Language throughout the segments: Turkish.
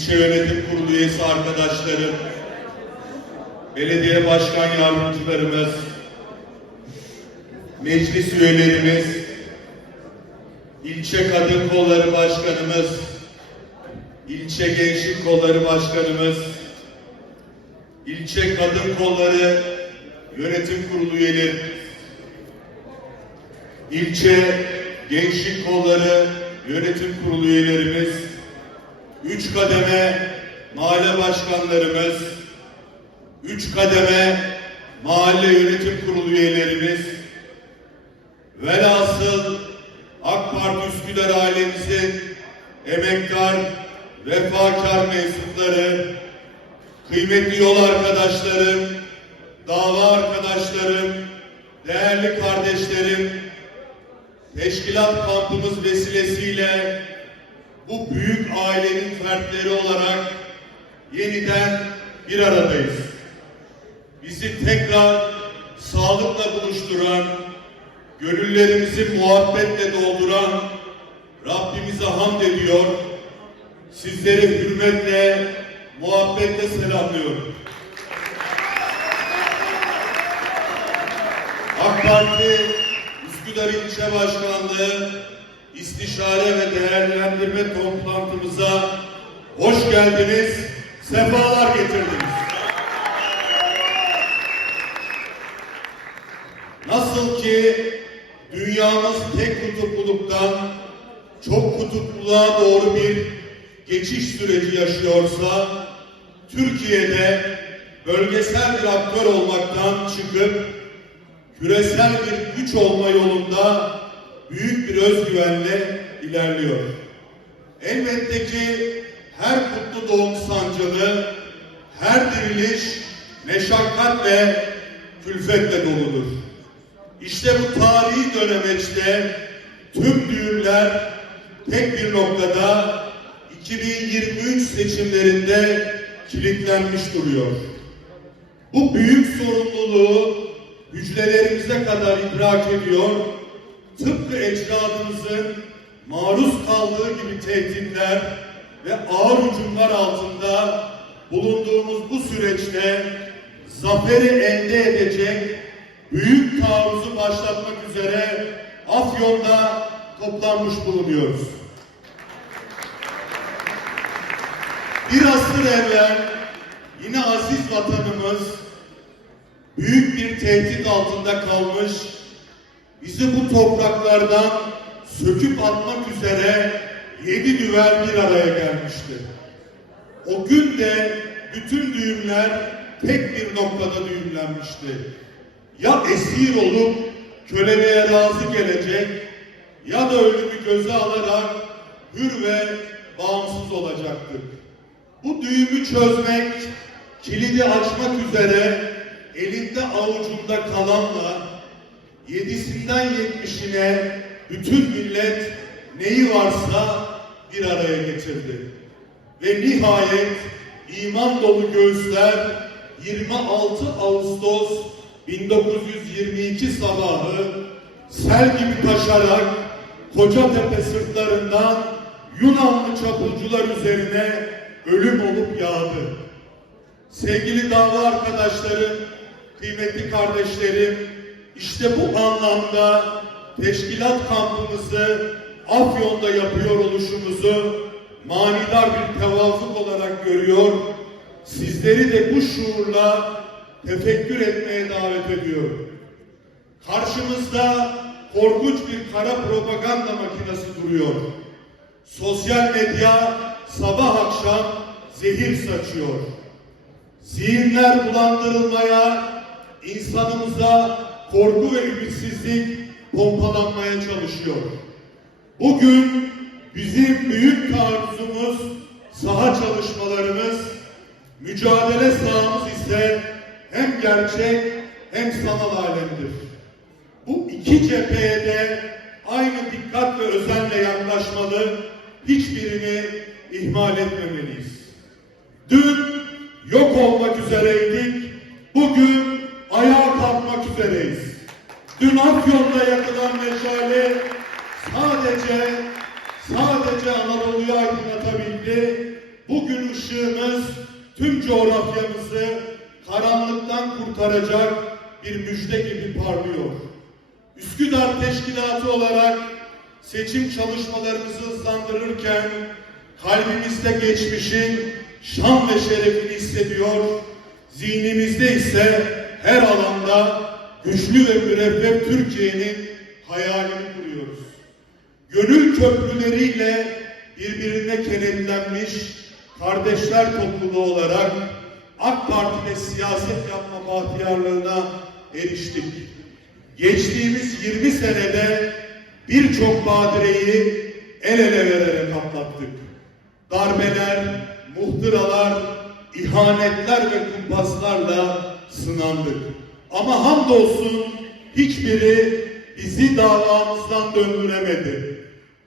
ilçe yönetim kurulu üyesi arkadaşlarım, belediye başkan yardımcılarımız, meclis üyelerimiz, ilçe kadın kolları başkanımız, ilçe gençlik kolları başkanımız, ilçe kadın kolları yönetim kurulu üyeleri, ilçe gençlik kolları yönetim kurulu üyelerimiz, üç kademe mahalle başkanlarımız, üç kademe mahalle yönetim kurulu üyelerimiz, velhasıl AK Parti Üsküdar ailemizin emektar, vefakar mensupları, kıymetli yol arkadaşlarım, dava arkadaşlarım, değerli kardeşlerim, teşkilat kampımız vesilesiyle bu büyük ailenin fertleri olarak yeniden bir aradayız. Bizi tekrar sağlıkla buluşturan, gönüllerimizi muhabbetle dolduran Rabbimize hamd ediyor. Sizleri hürmetle, muhabbetle selamlıyorum. AK Parti Üsküdar İlçe Başkanlığı istişare ve değerlendirme toplantımıza hoş geldiniz, sefalar getirdiniz. Nasıl ki dünyamız tek kutupluluktan çok kutupluluğa doğru bir geçiş süreci yaşıyorsa, Türkiye'de bölgesel bir aktör olmaktan çıkıp küresel bir güç olma yolunda büyük bir özgüvenle ilerliyor. Elbette ki her kutlu doğum sancılı, her diriliş meşakkat ve külfetle doludur. İşte bu tarihi dönemeçte tüm düğümler tek bir noktada 2023 seçimlerinde kilitlenmiş duruyor. Bu büyük sorumluluğu hücrelerimize kadar idrak ediyor, tıpkı ecdadımızın maruz kaldığı gibi tehditler ve ağır hücumlar altında bulunduğumuz bu süreçte zaferi elde edecek büyük taarruzu başlatmak üzere Afyon'da toplanmış bulunuyoruz. Bir asır evvel yine aziz vatanımız büyük bir tehdit altında kalmış, bizi bu topraklardan söküp atmak üzere yedi düvel bir araya gelmişti. O gün de bütün düğümler tek bir noktada düğümlenmişti. Ya esir olup köleliğe razı gelecek ya da ölümü göze alarak hür ve bağımsız olacaktık. Bu düğümü çözmek, kilidi açmak üzere elinde avucunda kalanla yedisinden yetmişine bütün millet neyi varsa bir araya getirdi. Ve nihayet iman dolu göğüsler 26 Ağustos 1922 sabahı sel gibi taşarak Kocatepe sırtlarından Yunanlı çapulcular üzerine ölüm olup yağdı. Sevgili dava arkadaşlarım, kıymetli kardeşlerim, işte bu anlamda teşkilat kampımızı Afyon'da yapıyor oluşumuzu manidar bir tevafuk olarak görüyor. Sizleri de bu şuurla tefekkür etmeye davet ediyorum. Karşımızda korkunç bir kara propaganda makinesi duruyor. Sosyal medya sabah akşam zehir saçıyor. Zihinler bulandırılmaya, insanımıza korku ve ümitsizlik pompalanmaya çalışıyor. Bugün bizim büyük taarruzumuz, saha çalışmalarımız, mücadele sahamız ise hem gerçek hem sanal alemdir. Bu iki cepheye de aynı dikkat ve özenle yaklaşmalı, hiçbirini ihmal etmemeliyiz. Dün yok olmak üzereydik, bugün ayağa üzereyiz. Dün Afyon'da yakılan meşale sadece sadece Anadolu'yu aydınlatabildi. Bugün ışığımız tüm coğrafyamızı karanlıktan kurtaracak bir müjde gibi parlıyor. Üsküdar Teşkilatı olarak seçim çalışmalarımızı hızlandırırken kalbimizde geçmişin şan ve şerefini hissediyor, zihnimizde ise her alanda güçlü ve müreffeh Türkiye'nin hayalini kuruyoruz. Gönül köprüleriyle birbirine kenetlenmiş kardeşler topluluğu olarak AK Parti'de siyaset yapma bahtiyarlığına eriştik. Geçtiğimiz 20 senede birçok badireyi el ele vererek atlattık. Darbeler, muhtıralar, ihanetler ve kumpaslarla sınandık. Ama hamdolsun hiçbiri bizi davamızdan döndüremedi.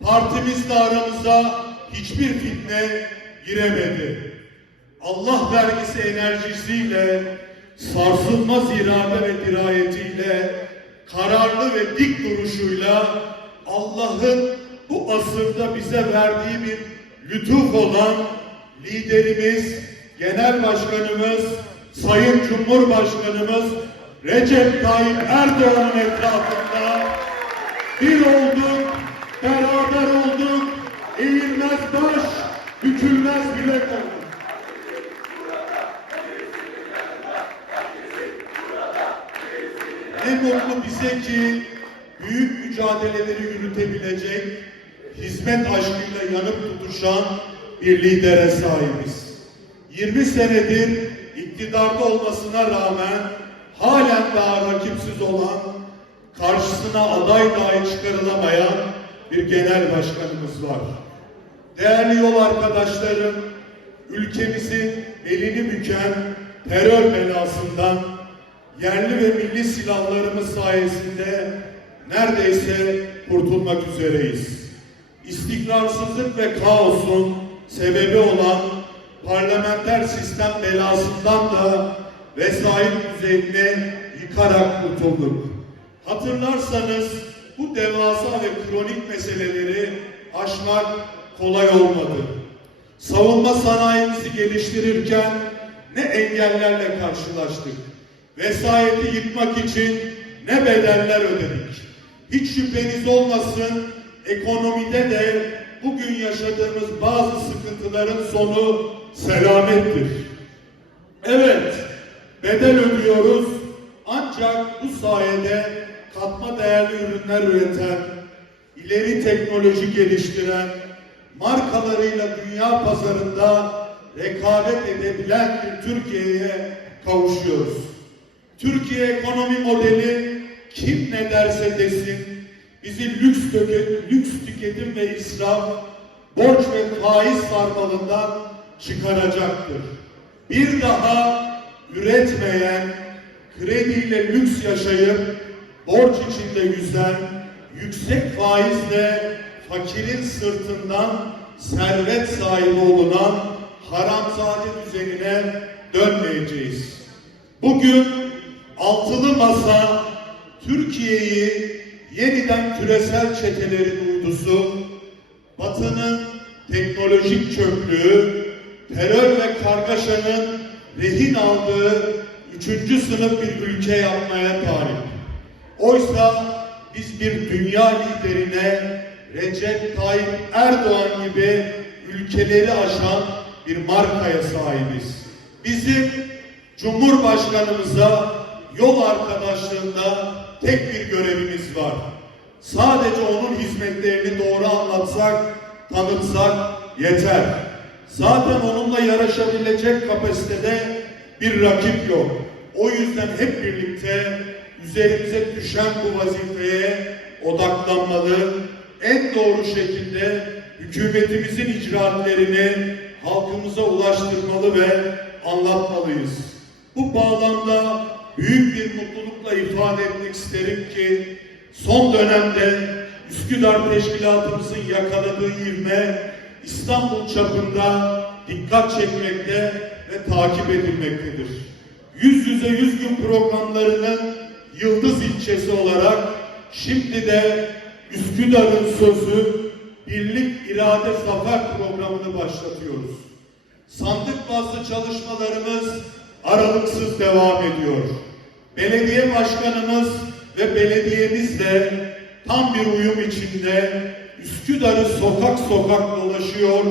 Partimizle aramıza hiçbir fitne giremedi. Allah vergisi enerjisiyle, sarsılmaz irade ve dirayetiyle, kararlı ve dik duruşuyla Allah'ın bu asırda bize verdiği bir lütuf olan liderimiz, genel başkanımız, Sayın Cumhurbaşkanımız Recep Tayyip Erdoğan'ın etrafında bir olduk, beraber olduk, eğilmez baş, bükülmez bilek olduk. Ne mutlu bize ki büyük mücadeleleri yürütebilecek, hizmet aşkıyla yanıp tutuşan bir lidere sahibiz. 20 senedir iktidarda olmasına rağmen halen daha rakipsiz olan, karşısına aday dahi çıkarılamayan bir genel başkanımız var. Değerli yol arkadaşlarım, ülkemizin elini büken terör belasından yerli ve milli silahlarımız sayesinde neredeyse kurtulmak üzereyiz. İstikrarsızlık ve kaosun sebebi olan parlamenter sistem belasından da vesayet düzenini yıkarak kurtulduk. Hatırlarsanız bu devasa ve kronik meseleleri aşmak kolay olmadı. Savunma sanayimizi geliştirirken ne engellerle karşılaştık. Vesayeti yıkmak için ne bedeller ödedik. Hiç şüpheniz olmasın ekonomide de bugün yaşadığımız bazı sıkıntıların sonu selamettir. Evet, bedel ödüyoruz ancak bu sayede katma değerli ürünler üreten, ileri teknoloji geliştiren, markalarıyla dünya pazarında rekabet edebilen bir Türkiye'ye kavuşuyoruz. Türkiye ekonomi modeli kim ne derse desin bizi lüks, tüke- lüks tüketim ve israf, borç ve faiz sarmalından çıkaracaktır. Bir daha üretmeyen, krediyle lüks yaşayıp borç içinde yüzen, yüksek faizle fakirin sırtından servet sahibi olunan haramzade düzenine dönmeyeceğiz. Bugün altılı masa Türkiye'yi yeniden küresel çetelerin uydusu, Batı'nın teknolojik çöplüğü, terör ve kargaşanın rehin aldığı üçüncü sınıf bir ülke yapmaya talip. Oysa biz bir dünya liderine Recep Tayyip Erdoğan gibi ülkeleri aşan bir markaya sahibiz. Bizim Cumhurbaşkanımıza yol arkadaşlığında tek bir görevimiz var. Sadece onun hizmetlerini doğru anlatsak, tanıtsak yeter. Zaten onunla yarışabilecek kapasitede bir rakip yok. O yüzden hep birlikte üzerimize düşen bu vazifeye odaklanmalı, en doğru şekilde hükümetimizin icraatlerini halkımıza ulaştırmalı ve anlatmalıyız. Bu bağlamda büyük bir mutlulukla ifade etmek isterim ki son dönemde Üsküdar Teşkilatımızın yakaladığı ivme İstanbul çapında dikkat çekmekte ve takip edilmektedir. Yüz yüze yüz gün programlarının yıldız ilçesi olarak şimdi de Üsküdar'ın sözü Birlik İrade Zafer programını başlatıyoruz. Sandık bazlı çalışmalarımız aralıksız devam ediyor. Belediye başkanımız ve belediyemizle tam bir uyum içinde Üsküdar'ı sokak sokak dolaşıyor.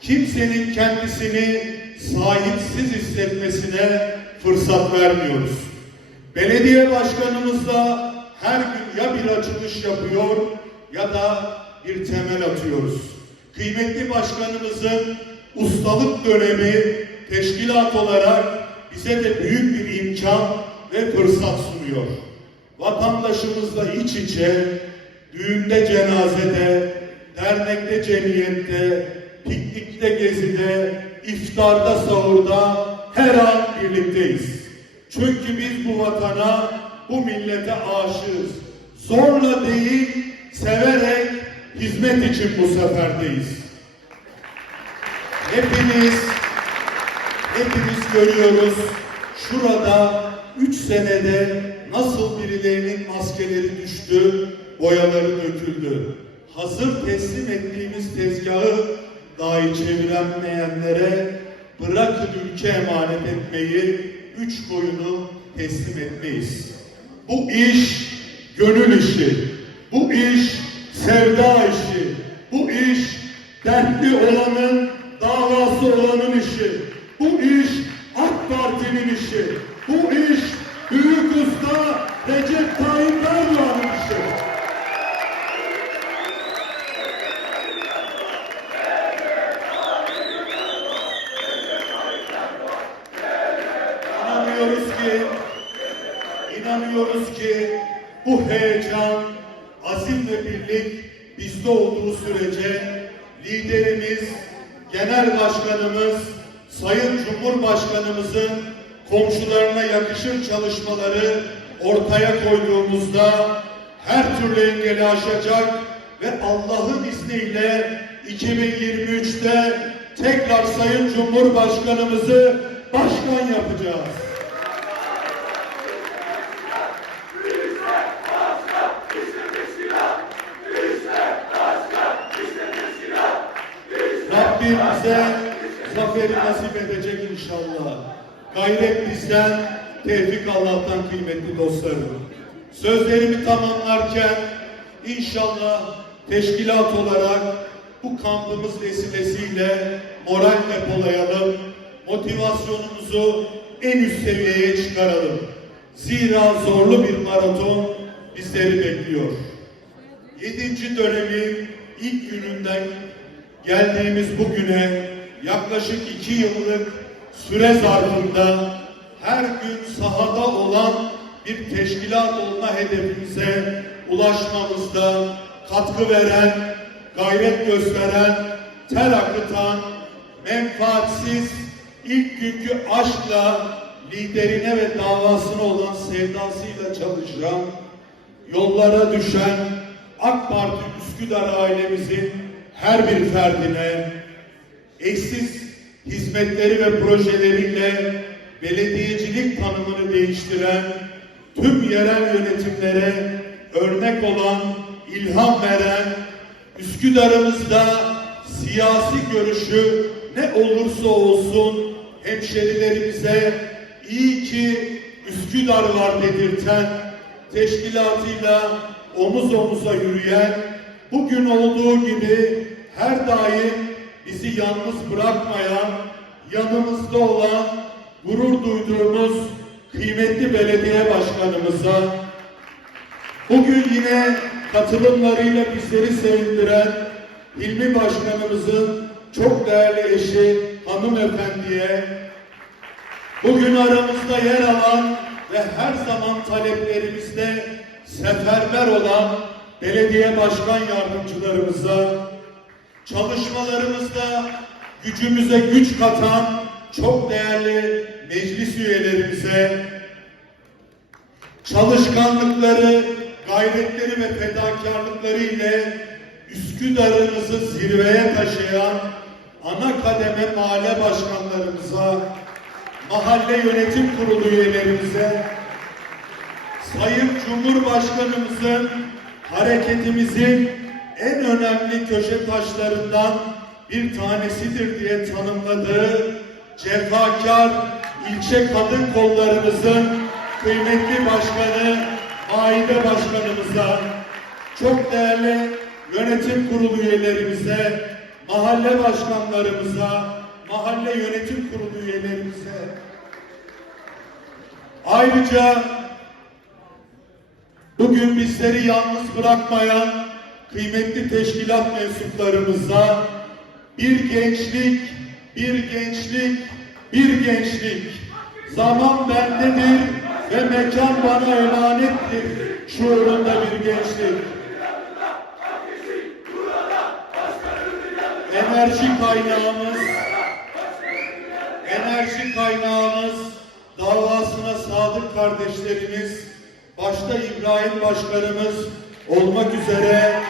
Kimsenin kendisini sahipsiz hissetmesine fırsat vermiyoruz. Belediye başkanımız da her gün ya bir açılış yapıyor ya da bir temel atıyoruz. Kıymetli başkanımızın ustalık dönemi teşkilat olarak bize de büyük bir imkan ve fırsat sunuyor. Vatandaşımızla iç içe, düğünde cenazede, dernekte cemiyette, piknikte gezide, iftarda sahurda her an birlikteyiz. Çünkü biz bu vatana, bu millete aşığız. Zorla değil, severek hizmet için bu seferdeyiz. Hepimiz, hepimiz görüyoruz. Şurada üç senede nasıl birilerinin maskeleri düştü, boyaları döküldü. Hazır teslim ettiğimiz tezgahı dahi çeviremeyenlere bırakın ülke emanet etmeyi, üç koyunu teslim etmeyiz. Bu iş gönül işi, bu iş sevda işi, bu iş dertli olanın Cumhurbaşkanımızın komşularına yakışır çalışmaları ortaya koyduğumuzda her türlü engeli aşacak ve Allah'ın izniyle 2023'te tekrar Sayın Cumhurbaşkanımızı başkan yapacağız. Rabbim bize zaferi nasip edecek inşallah. Gayret bizden, tevfik Allah'tan kıymetli dostlarım. Sözlerimi tamamlarken inşallah teşkilat olarak bu kampımız vesilesiyle moral depolayalım, motivasyonumuzu en üst seviyeye çıkaralım. Zira zorlu bir maraton bizleri bekliyor. Yedinci dönemin ilk gününden geldiğimiz bugüne yaklaşık iki yıllık süre zarfında her gün sahada olan bir teşkilat olma hedefimize ulaşmamızda katkı veren, gayret gösteren, ter akıtan, menfaatsiz, ilk günkü aşkla liderine ve davasına olan sevdasıyla çalışan, yollara düşen AK Parti Üsküdar ailemizin her bir ferdine eşsiz hizmetleri ve projeleriyle belediyecilik tanımını değiştiren tüm yerel yönetimlere örnek olan, ilham veren, Üsküdar'ımızda siyasi görüşü ne olursa olsun hemşerilerimize iyi ki Üsküdar var dedirten, teşkilatıyla omuz omuza yürüyen, bugün olduğu gibi her daim bizi yalnız bırakmayan, yanımızda olan, gurur duyduğumuz kıymetli belediye başkanımıza, bugün yine katılımlarıyla bizleri sevindiren Hilmi Başkanımızın çok değerli eşi hanımefendiye, bugün aramızda yer alan ve her zaman taleplerimizde seferber olan belediye başkan yardımcılarımıza, çalışmalarımızda gücümüze güç katan çok değerli meclis üyelerimize, çalışkanlıkları, gayretleri ve fedakarlıkları ile Üsküdar'ımızı zirveye taşıyan ana kademe mahalle başkanlarımıza, mahalle yönetim kurulu üyelerimize, Sayın Cumhurbaşkanımızın hareketimizin en önemli köşe taşlarından bir tanesidir diye tanımladığı cefakar ilçe kadın kollarımızın kıymetli başkanı Maide Başkanımıza, çok değerli yönetim kurulu üyelerimize, mahalle başkanlarımıza, mahalle yönetim kurulu üyelerimize, ayrıca bugün bizleri yalnız bırakmayan kıymetli teşkilat mensuplarımıza bir gençlik, bir gençlik, bir gençlik. Zaman bendedir ve mekan bana emanettir. Şuurunda bir gençlik. Enerji kaynağımız, enerji kaynağımız, davasına sadık kardeşlerimiz, başta İbrahim Başkanımız olmak üzere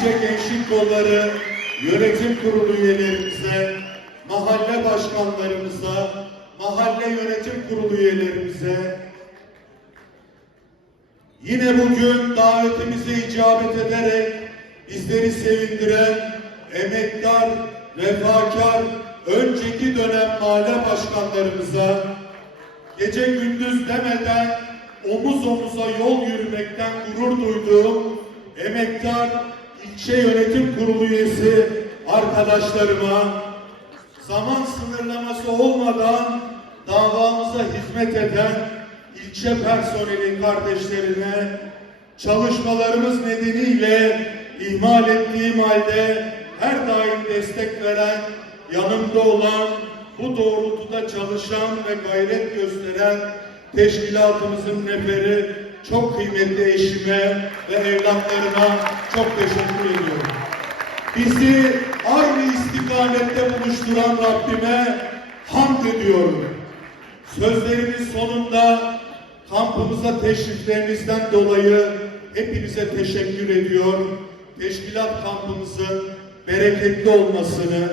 ilçe gençlik kolları, yönetim kurulu üyelerimize, mahalle başkanlarımıza, mahalle yönetim kurulu üyelerimize, yine bugün davetimize icabet ederek bizleri sevindiren emektar, vefakar, önceki dönem mahalle başkanlarımıza, gece gündüz demeden omuz omuza yol yürümekten gurur duyduğum emektar ilçe yönetim kurulu üyesi arkadaşlarıma zaman sınırlaması olmadan davamıza hizmet eden ilçe personeli kardeşlerine çalışmalarımız nedeniyle ihmal ettiğim halde her daim destek veren, yanımda olan, bu doğrultuda çalışan ve gayret gösteren teşkilatımızın neferi çok kıymetli eşime ve evlatlarıma çok teşekkür ediyorum. Bizi aynı istikamette buluşturan Rabbime hamd ediyorum. Sözlerimin sonunda kampımıza teşriflerinizden dolayı hepinize teşekkür ediyor. Teşkilat kampımızın bereketli olmasını,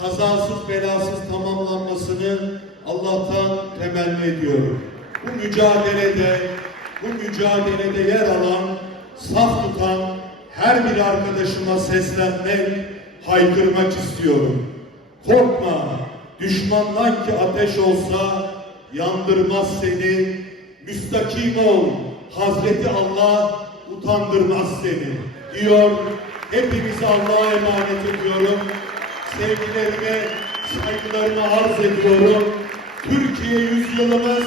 kazasız belasız tamamlanmasını Allah'tan temenni ediyorum. Bu mücadelede, bu mücadelede yer alan, saf tutan her bir arkadaşıma seslenmek, haykırmak istiyorum. Korkma, düşmandan ki ateş olsa yandırmaz seni. Müstakim ol, Hazreti Allah utandırmaz seni diyor. Hepinizi Allah'a emanet ediyorum. Sevgilerimi, saygılarımı arz ediyorum. Türkiye yüzyılımız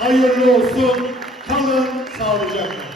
hayırlı olsun. Kalın sağlıcakla.